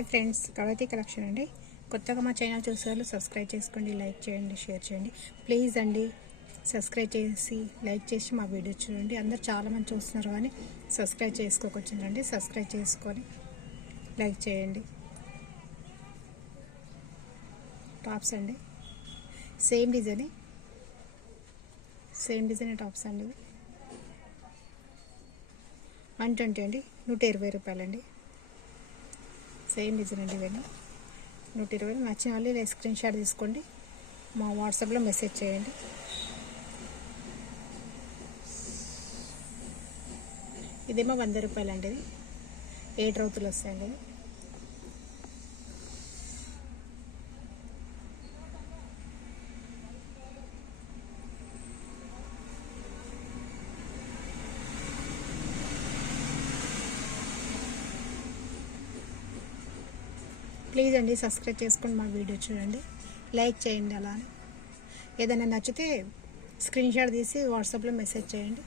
Hi friends, Kalavathi collection అండి. కొత్తగా మా ఛానల్ చూసేవాళ్ళు సబ్స్క్రైబ్ చేసుకోండి, లైక్ చేయండి, షేర్ చేయండి. ప్లీజ్ అండి, సబ్స్క్రైబ్ చేసి లైక్ చేసి మా వీడియో చూడండి. అందరు చాలామంది చూస్తున్నారు కానీ సబ్స్క్రైబ్ చేసుకోకొచ్చిందండి. సబ్స్క్రైబ్ చేసుకొని లైక్ చేయండి. టాప్స్ అండి, సేమ్ డిజైన్ టాప్స్ అండి. 120 అండి, 120 రూపాయలండి. సేమ్ డిజైన్ అండి. ఇవన్నీ 120. నచ్చిన వాళ్ళు ఇలా స్క్రీన్ షాట్ తీసుకోండి, మా వాట్సాప్లో మెసేజ్ చేయండి. ఇదేమో 100 రూపాయలండి. ఇది 8 రౌతులు వస్తాయండి. ఇది ప్లీజ్ అండి, సబ్స్క్రైబ్ చేసుకొని మా వీడియో చూడండి, లైక్ చేయండి. అలా ఏదైనా నచ్చితే స్క్రీన్ షాట్ తీసి వాట్సాప్లో మెసేజ్ చేయండి.